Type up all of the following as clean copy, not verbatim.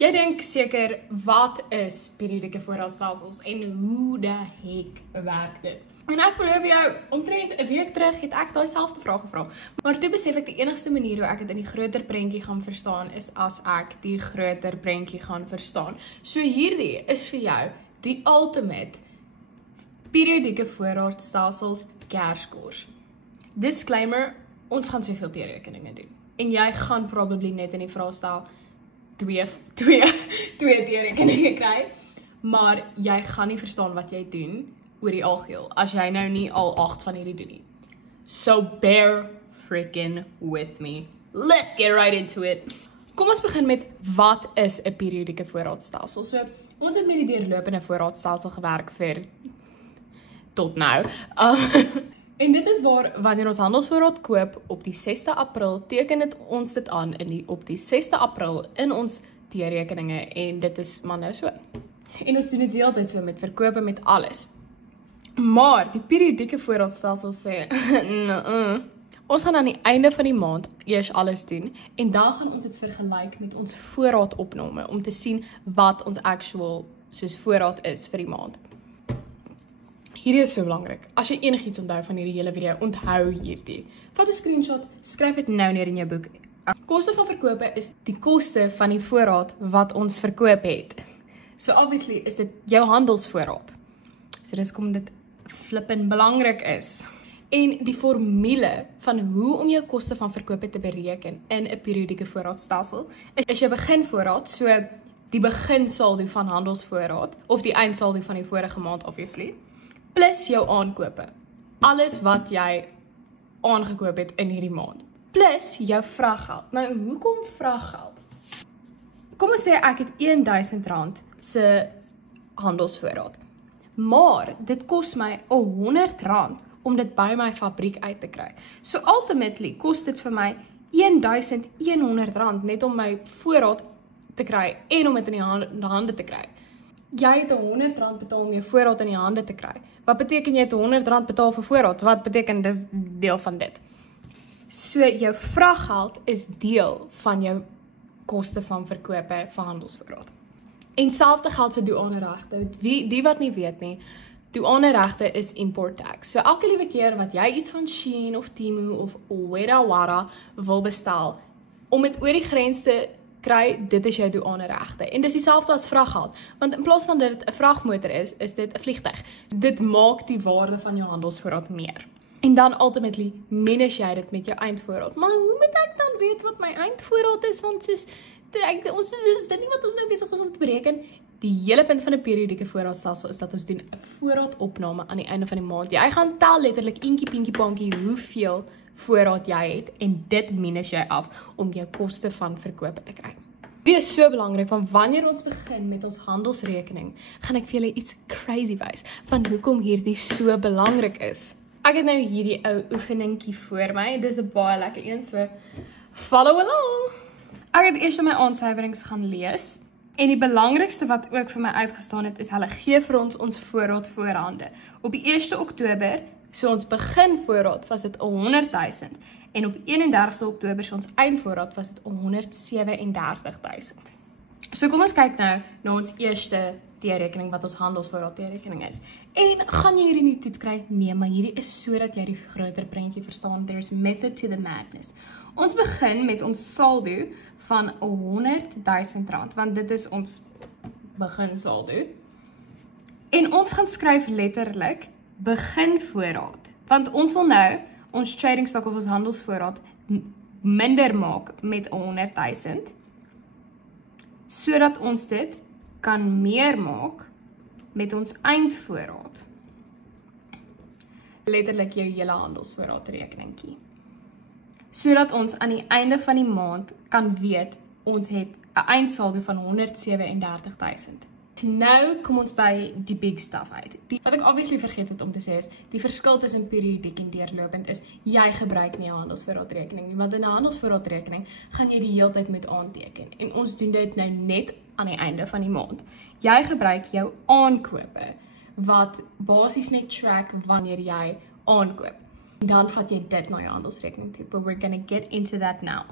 Jy dink seker, wat is periodieke voorraadstelsels en hoe die hek werk dit? En ek beloof jou, omtrent 'n week terug het ek daai selfde vraag gevra. Maar toe besef ek die enigste manier hoe ek dit in die groter prentjie gaan verstaan is as ek die groter prentjie gaan verstaan. So hierdie is vir jou die ultimate periodieke voorraadstelsels kerskors. Disclaimer, ons gaan soveel teerekeninge doen. En jy gaan probably net in die vraestel twee teerekeninge kry, maar jy gaan nie verstaan wat jy doen oor die algeheel, as jy nou nie al 8 van hierdie doen nie. So bear freaking with me. Let's get right into it. Kom ons begin met, wat is 'n periodieke voorraadstelsel? So, ons het met die deurlopende voorraadstelsel gewerk vir tot nou. En dit is waar, wanneer ons handelsvoorraad koop op die 6de April, teken dit ons dit aan op die 6de April in ons teerekeninge en dit is maar nou so. En ons doen dit die hele tyd so met verkope met alles. Maar die periodieke voorraadstelsel sê, ons gaan aan die einde van die maand eers alles doen en dan gaan ons dit vergelyk met ons voorraadopname om te sien wat ons actual soos voorraad is vir die maand. Hierdie is so belangrik. As jy enigiets onthou van hierdie hele video, onthou hierdie. Vat 'n screenshot, skryf dit nou neer in jou boek. Koste van verkope is die koste van die voorraad wat ons verkoop het. So obviously is dit jou handelsvoorraad. So dis kom dit flippend belangrik is. En die formule van hoe om jou koste van verkope te bereken in 'n periodieke voorraadstelsel is jou beginvoorraad, so die beginsaldo van handelsvoorraad of die eindsaldo van die vorige maand obviously, plus jou aankope. Alles wat jy aangekoop het in hierdie maand. Plus jou vraggeld. Nou, hoekom vraggeld? Kom ons sê ek het R1000 se handelsvoorraad. Maar dit kos my R100 om dit by my fabriek uit te kry. So ultimately kos dit vir my R1100 net om my voorraad te kry en om dit in die hande te kry. Jy het R100 betaal om jou voorraad in die hande te kry. Wat beteken jy het R100 betaal vir voorraad? Wat beteken dis deel van dit? So jou vraggeld is deel van jou koste van verkope vir handelsvoorraad. En selfde geld vir douaneregte. Die wat nie weet nie, douaneregte is import tax. So elke liewe keer wat jy iets van Shein of Temu of Wera wil bestel, om dit oor die grens te kry, dit is jou douaneregte. En dis dieselfde as vraggeld, want in plaas van dat dit 'n vragmotor is dit 'n vliegtuig. Dit maak die waarde van jou handelsvoorraad meer. En dan ultimately manage jy dit met jou eindvoorraad. Maar hoe moet ek dan weet wat my eindvoorraad is? Want soos, ons is dit nie wat ons nou besig is om te bereken. Die hele punt van 'n periodieke voorraadstelsel is dat ons doen 'n voorraadopname aan die einde van die maand. Jy gaan tel letterlik eentjie, pinkie, pankie hoeveel voorraad jy het en dit minus jy af om jou koste van verkope te kry. Dit is so belangrik, want wanneer ons begin met ons handelsrekening, gaan ek vir julle iets crazy wys van hoekom hierdie so belangrik is. Ek het nou hierdie ou oefeningkie voor my, dis 'n baie lekker een, so follow along. Ek het eers my aansyferings gaan lees, en die belangrikste wat ook vir my uitgestaan het, is hulle gee vir ons voorraad voorhande. Op die 1 Oktober, so ons beginvoorraad was dit 100.000, en op 31 Oktober, so ons eindvoorraad was dit 137.000. So kom ons kyk nou na ons eerste teerekening wat ons handelsvoorraad teerekening is. En gaan jy hierdie nie toets kry? Nee, maar hierdie is sodat jy die groter prentjie verstaan. There's method to the madness. Ons begin met ons saldo van R100.000, want dit is ons beginsaldo. En ons gaan skryf letterlik beginvoorraad, want ons wil nou ons trading stock of ons handelsvoorraad minder maak met 100.000, sodat ons dit kan meer maak met ons eindvoorraad. Letterlik jou hele handelsvoorraad rekeningkie. Sodat ons aan die einde van die maand kan weet, ons het 'n eindsaldo van 137.000. Nou kom ons by die big stuff uit. Wat ek obviously vergeet het om te sê is, die verskil tussen periodiek en deurlopend is, jy gebruik nie 'n handelsvoorraadrekening nie, want in 'n handelsvoorraadrekening gaan jy die hele tyd met aanteken. En ons doen dit nou net aan die einde van die maand. Jy gebruik jou aankope, wat basies net track wanneer jy aankoop. Dan vat jy dit na jou handelsrekening toe, but we're gonna get into that now.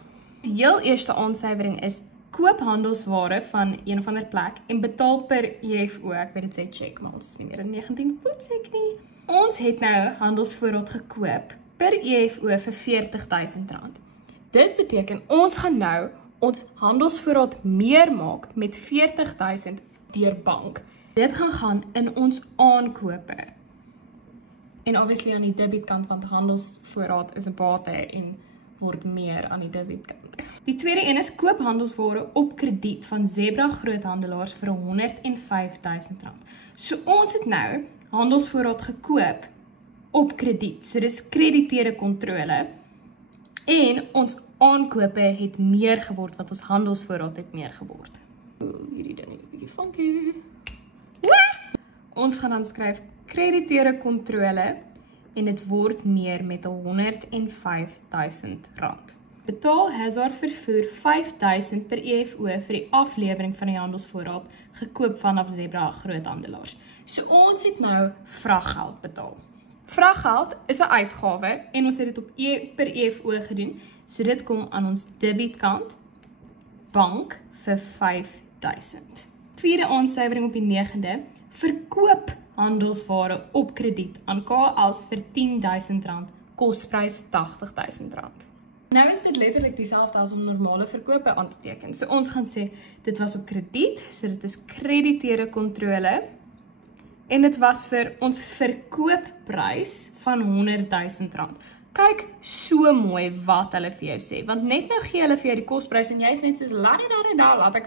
Die heel eerste aansyfering is koop handelsware van een of ander plek en betaal per EFO. Ek weet dit sê check, maar ons is nie meer in 19 voetsek nie. Ons het nou handelsvoorraad gekoop per EFO vir R40.000. Dit beteken ons gaan nou ons handelsvoorraad meer maak met R40.000 deur bank. Dit gaan in ons aankope. En obviously aan die debietkant, want handelsvoorraad is 'n bate en word meer aan die debietkant. Die tweede een is koop handelsware op krediet van Zebra groothandelaars vir R105.000. So ons het nou handelsvoorraad gekoop op krediet. So dis krediteure kontrole. En ons aankope het meer geword, want ons handelsvoorraad het meer geword. Hierdie ding is 'n bietjie funky. Ons gaan dan skryf krediteure kontrole en dit word meer met R105.000. Betaal Hazard vervoer R5.000 per EFO vir die aflewering van die handelsvoorraad gekoop vanaf Zebra groothandelaars. So ons het nou vraggeld betaal. Vraggeld is 'n uitgawe en ons het dit op per EFO gedoen. So dit kom aan ons debietkant bank vir R5.000. Vierde aansuiwering op die 9de, verkoop handelsware op krediet aan KALs vir R10.000, kosprys R80.000. Nou is dit letterlik dieselfde as om normale verkope aan te teken. So ons gaan sê, dit was op krediet, so dit is krediteure kontrole, en dit was vir ons verkoopprys van R100.000. Kyk so mooi wat hulle vir jou sê, want net nou gee hulle vir jou die kosprys en jy is net soos, laat ek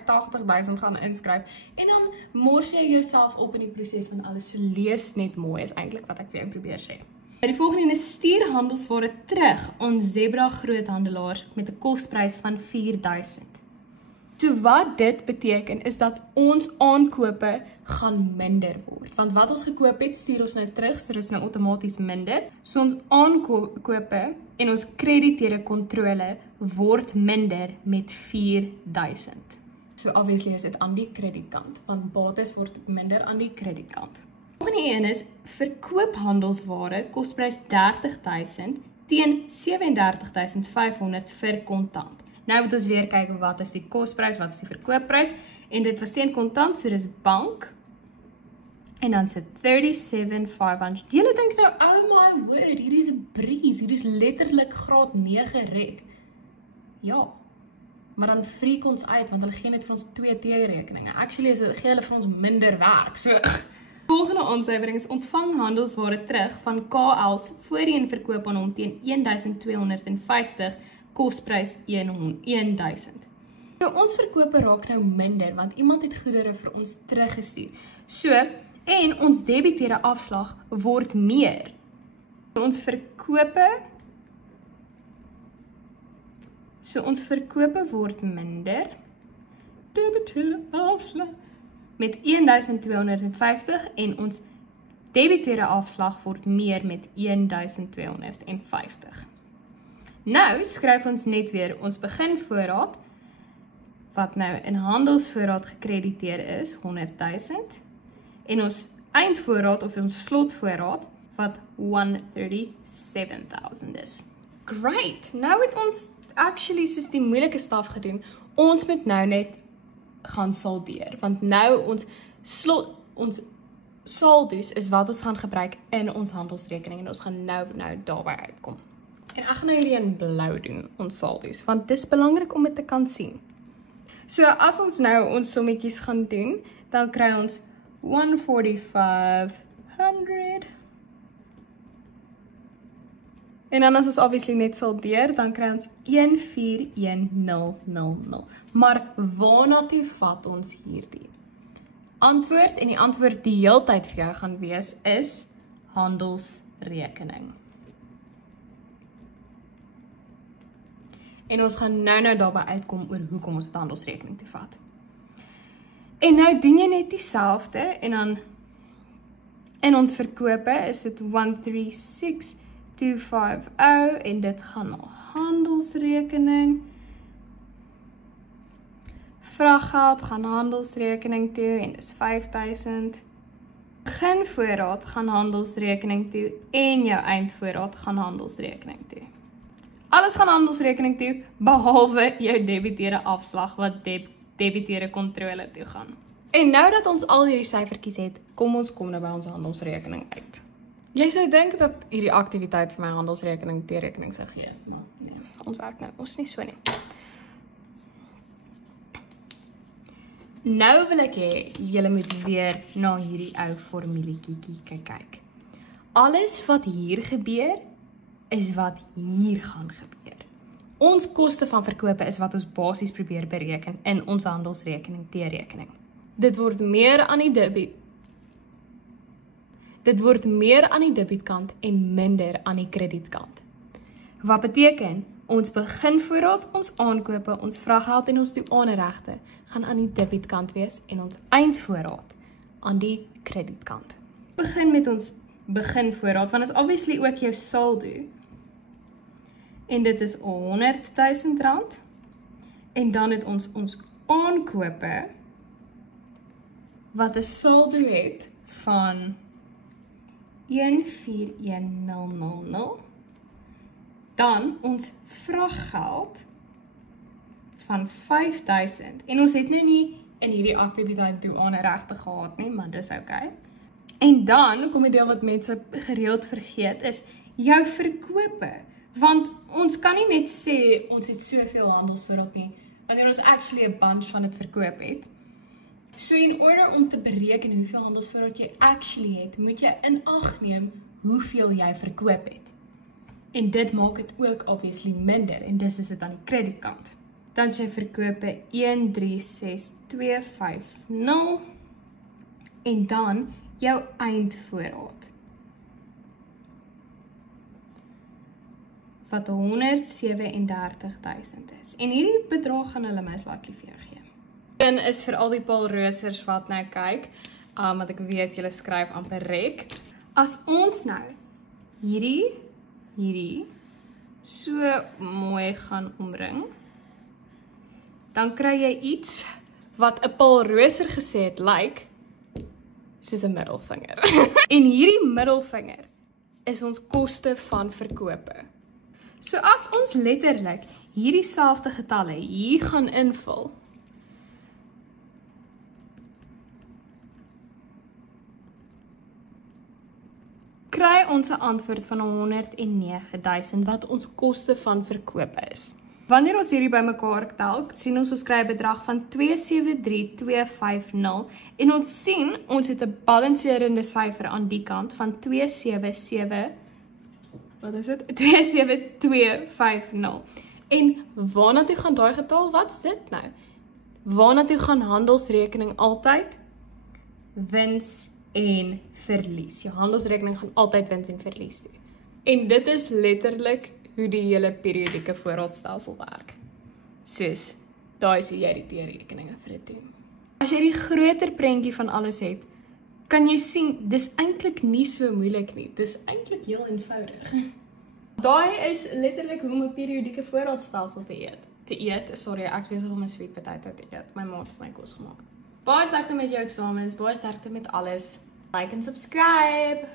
R80.000 gaan inskryf, en dan mors jy jouself op in die proses van alles, so lees net mooi, is eintlik wat ek vir jou probeer sê. Die volgende is stuur handelsware terug aan Zebra groothandelaars met 'n kosprys van R4.000. So wat dit beteken is dat ons aankope gaan minder word. Want wat ons gekoop het, stuur ons nou terug, so dit is nou outomaties minder. So ons aankope en ons krediteure kontrole word minder met R4.000. So obviously is dit aan die kredietkant, want bates word minder aan die kredietkant. Volgende een is verkoop handelsware, kosprys R30.000 teen R37.500 vir kontant. Nou moet ons weer kyk wat is die kosprys, wat is die verkoopprys, en dit was teen kontant, so dis bank, en dan sit $37,500. Julle dink nou, oh my word, hier is 'n breeze, hier is letterlik graad 9 rek. Ja, maar dan freak ons uit, want hulle gee net vir ons 2 T-rekeninge. Actually gee hulle vir ons minder werk, so... Volgende aansuiwering is ontvang handelsware terug van KALs voorheen verkoop aan hom teen $1,250, kosprys $1,000. So ons verkope raak nou minder, want iemand het goedere vir ons teruggestuur. So, en ons debiteure afslag word meer. Ons verkope word minder, debiteure afslag met $1,250 en ons debiteure afslag word meer met $1,250. Nou skryf ons net weer ons beginvoorraad, wat nou in handelsvoorraad gekrediteer is, $100,000, en ons eindvoorraad of ons slotvoorraad, wat $137,000 is. Great! Nou het ons actually soos die moeilike staf gedoen. Ons moet nou net gaan saldeer, want nou ons saldo's is wat ons gaan gebruik in ons handelsrekening, en ons gaan nou daarby uitkom. En ek gaan nou hierdie in blou doen, ons saldo's, want dis belangrik om dit te kan sien. So as ons nou ons sommetjies gaan doen, dan kry ons 14500. En dan as ons obviously net saldeer, dan kry ons 141000. Maar waarna toe vat ons hierdie? Antwoord, en die antwoord die heeltyd vir jou gaan wees, is handelsrekening. En ons gaan nou daarby uitkom oor hoekom ons dit handelsrekening toe vat. En nou doen jy net dieselfde, en dan in ons verkope is dit 136250, en dit gaan na handelsrekening. Vraggeld gaan handelsrekening toe, en dis 5000. Beginvoorraad gaan handelsrekening toe, en jou eindvoorraad gaan handelsrekening toe. Alles gaan handelsrekening toe, behalwe jou debiteerde afslag wat debiteerde kontrole toe gaan. En nou dat ons al hierdie syfertjies het, kom nou by ons handelsrekening uit. Jy sou dink dat hierdie aktiwiteit vir my handelsrekening T-rekening sou gee, maar nee, ons werk nou, ons nie so nie. Nou wil ek hê, julle moet weer na hierdie ou formulietjie kyk. Alles wat hier gebeur, is wat hier gaan gebeur. Ons koste van verkope is wat ons basies probeer bereken in ons handelsrekening T-rekening. Dit word meer aan die debietkant en minder aan die kredietkant. Wat beteken, ons beginvoorraad, ons aankope, ons vraggeld en ons douaneregte gaan aan die debietkant wees en ons eindvoorraad aan die kredietkant. Begin met ons beginvoorraad, want is obviously ook jou saldo. En dit is R100,000 en dan het ons aankope wat 'n saldo het van 141,000. Dan ons vraggeld van 5,000. En ons het nou nie in hierdie aktiwiteit douaneregte gehad nie, maar dis okay. En dan kom die deel wat mense gereeld vergeet is jou verkope. Want ons kan nie net sê ons het soveel handelsvoorraad nie, wanneer ons actually 'n bunch van dit verkoop het. So in order om te bereken hoeveel handelsvoorraad jy actually het, moet jy in ag neem hoeveel jy verkoop het. En dit maak dit ook obviously minder en dis is dit aan die kredietkant. Dan sy verkope 136,250 en dan jou eindvoorraad wat 137,000 is. En hierdie bedrag gaan hulle most likely vir jou gee. Een is vir al die Paul Roosers wat nou kyk, want ek weet julle skryf amper rek. As ons nou hierdie so mooi gaan omring, dan kry jy iets wat 'n Paul Roser gesê het lyk soos 'n middelvinger. En hierdie middelvinger is ons koste van verkope. So as ons letterlik hierdie selfde getalle hier gaan invul, kry ons 'n antwoord van 109,000 wat ons koste van verkope is. Wanneer ons hierdie bymekaar tel, sien ons kry 'n bedrag van 273,250 en ons sien ons het 'n balanserende syfer aan die kant van 27250. En waarna toe gaan daai getal? Wat's dit nou? Waarna toe gaan handelsrekening altyd? Wins en verlies. Jou handelsrekening gaan altyd wins en verlies toe. En dit is letterlik hoe die hele periodieke voorraadstelsel werk. Soos, daai is hoe jy die T-rekeninge vir dit doen. As jy die groter prentjie van alles het, kan jy sien, dis eintlik nie so moeilik nie. Dis eintlik heel eenvoudig. Daai is letterlik hoe om 'n periodieke voorraadstelsel te eet. Sorry, ek is besig om 'n sweet potato te eet. My ma het my kos gemaak. Baie sterkte met jou eksamens, baie sterkte met alles. Like en subscribe!